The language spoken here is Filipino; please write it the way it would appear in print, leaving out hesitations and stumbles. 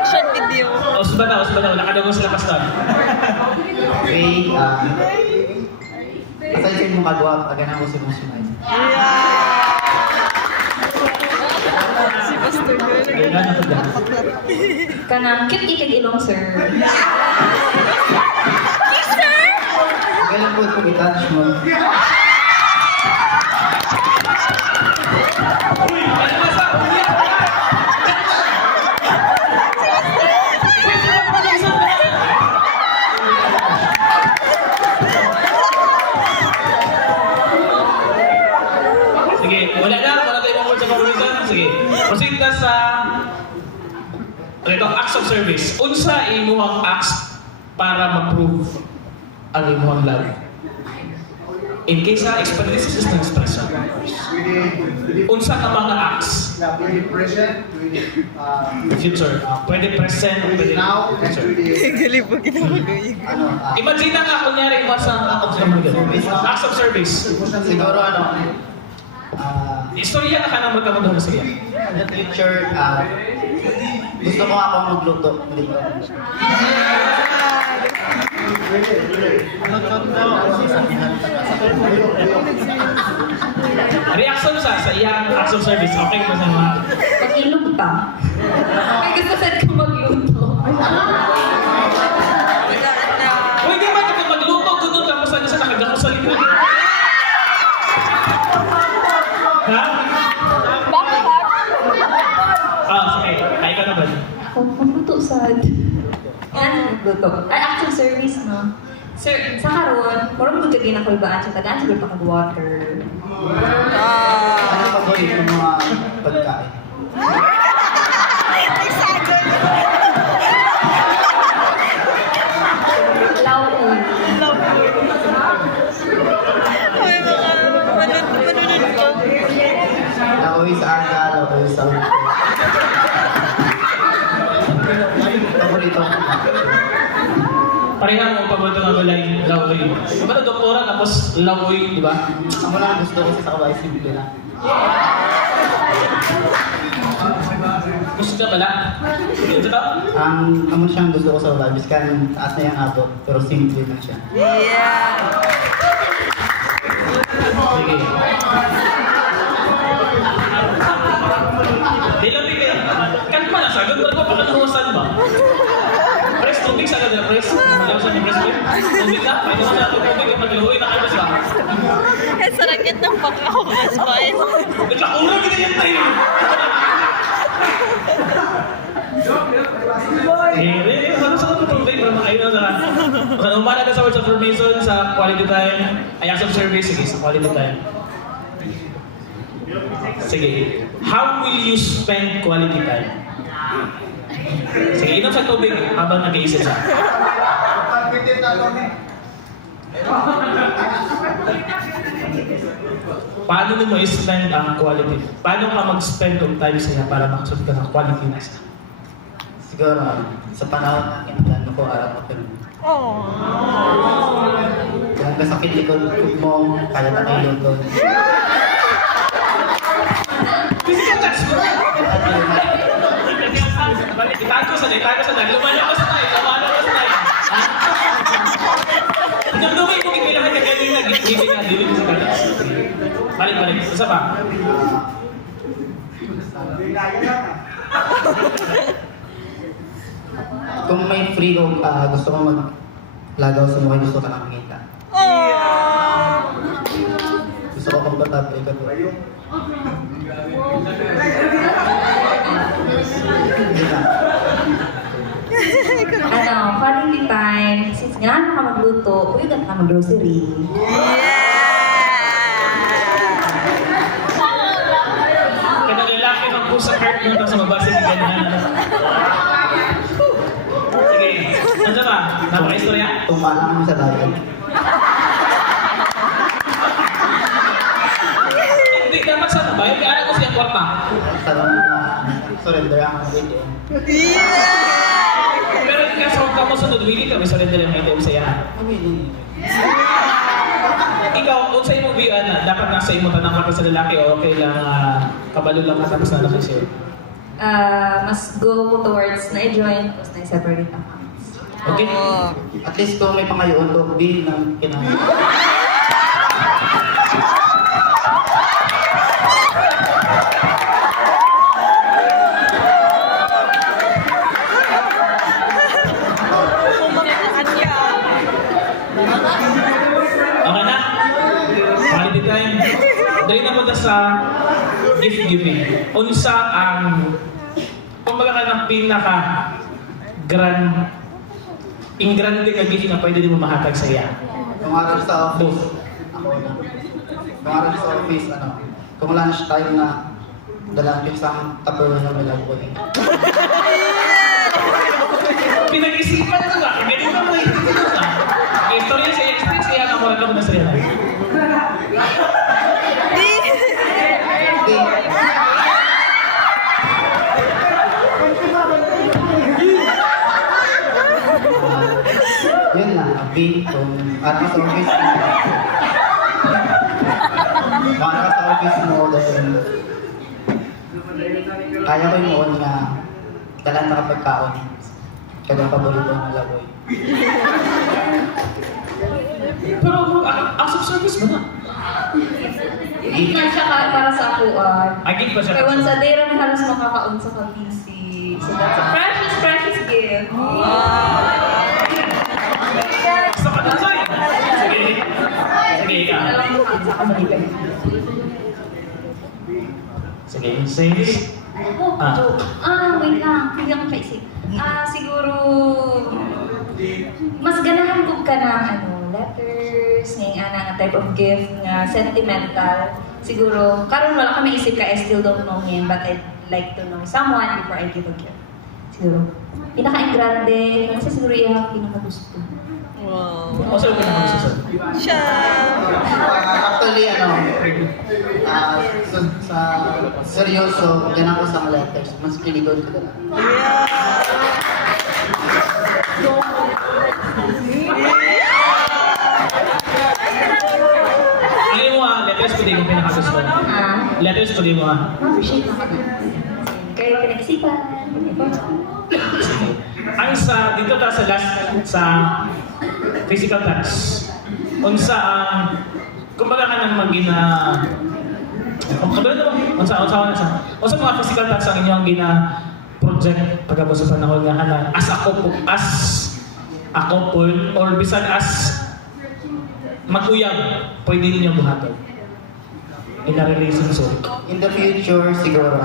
reaction video. Usbataw, nakadagong sila pastor. Okay, aside mo kagwa, pagana ko sumusunod. Si Pastor Girl. Kanang cute ikag ilong, sir. Kailan po ito i-touch mo? Uy, ano ba sa ulit? Sige, wala tayo mga words of affirmation. Sige, proceed na sa acts of service. Unsa imuhang acts para ma-prove ang imuhang love? In case sa this is an expression. Unsa ka mga acts? Pwede present, pwede Future. Pwede present, pwede now, and future. pwede Galibog kita mag-uwi. Imagine na nga, kunyari, sa acts of service. siguro Istorya na ka na magkamundo na siya. teacher, gusto ko ako magluto. Reaction sa iyang acts of service. Okay mo sa mga... Mag-ilog ka. May gusto saan ka magluto. Pwede ba ito magluto? Gudod ka mo saan sa nakagano sa likod? Ha? Sige. Ay ka na ba? Magluto sad. Ano magluto? Ay, actual service, no? Sir, sa karon, parang magkagin ako ibaan sa kadaan, siguro pa water. Ano pa ba yung mga pagkain? Lauoy. Ay, mga manunod ko. Nauwi sa aga, nauwi sa ulit. Paborito ko. Pareha mo paborito nga gulay, lawoy. Diba na doktora tapos lawoy, di ba? Ako lang gusto ko sa kawai simple lang. Gusto ka pala? Ito to? Ang siyang gusto ko sa kawai, biskan taas na yung abot, pero simple lang siya. Yeah. Sige. Dilabi kayo. Kan pa na sagad, wala ko pakaluwasan ba? Pres, tubig sagad na pres. Malawasan ni pres ko. Tubig ka? Ay, gusto natin tubig yung magluhoy na kayo sa... Eh, sa rakit ng pagkaw, mas fine. Nagkakurang kita yan tayo. Ano sa tubig para makaino na? Umana ka sa words of affirmation sa quality time. Ay, acts of service. Sige, sa quality time. Sige. How will you spend quality time? Sige, inom sa tubig habang nag-iisip siya. Paano mo i-spend ang quality? Paano ka mag-spend ng time sa niya para makasunod ka ng quality na siya? Siguro, sa panahon natin, plano ko araw ko pero kung kasakit likod mo, kaya na kayo doon. Physical touch mo! Itago sa na. Lumalabas na eh. Ha? Nagdumay mo kailangan ka kanina. Gibig na, dilig sa kanya. Balik. Isa pa. Kung may free ko, gusto ko maglagaw sa mukha, gusto ka nakakita. Gusto ko pang batab, ikaw to. Quality time. Since ganahan ka magluto, pwede ka mag-grocery. Kada lalaki ng pusa heart mo tapos mabasa si ganyan. Sige. Nandiyan ba? Napaka-istorya? Tumaan kami sa dagat. Hindi, dapat sa tabay. Kaya ko siya kwarta. Sarang surrender ang ATM. Pero kasi kung ka mo sunod, willing ka, may surrender yung item sa'ya. Ikaw, kung sa imong view, dapat nasa imo tanang ka sa lalaki o okay lang kabalo lang ka tapos na laki siya? mas go towards na i-join tapos na i-separate accounts. Okay? At least kung may pangayoon to, B ng kinahin. Okay na? Quality time. Dahil na mo na sa gift giving. Unsa ang kumbaga ka ng pinaka grande nga gift nga pwede din mo mahatag sa iya. Kung araw sa office, ako na. Kung araw sa office, kung lunch time na, dalang isang tupper na malagpo din. Pinag-isipan ko nga. Ganito mo na ka. Istorya sa experience kaya nga mo lang na sa rin. Yun lang, B, kung araw sa office, kung araw sa office mo, dahil kaya ko yung moon na dalan na kapagkaon. Kaya ang paborito ng laboy. Pero acts of service mo na. Gift na siya para sa akuan. Agig pa siya. Kaya once a day rin halos makakaon sa ka-PC. So that's a precious gift. Sa patuloy. Sige. Sige, ikaw. Alam mo kung sa kamalibay. Sige, says. Wait lang. Hindi ako kaisip. Siguro, mas ganahan ko ka ng letters, ng type of gift nga sentimental. Siguro, karon wala ka maisip ka, I still don't know him, but I'd like to know someone before I give a gift. Siguro, pinaka-grande, kasi siguro yung pinaka-gusto. Wow. O saan ka naman susunod? Siya. Actually, sa seryoso, ganun ko sa letters. Mas kiligod ko na. Ano mo letters ko din yung pinakagusto. Letters ko din mo Appreciate mo ka na. Kaya pinag-isipan. Sige. Ang dito ta sa last, sa physical touch. Unsa ang, kumbaga ka nang magina, kabila naman, unsa mga physical touch ang inyong project pagkabot sa panahon nga hanan as a couple or bisan as mag-uyab pwede ninyong buhaton in a relationship. In the future, siguro,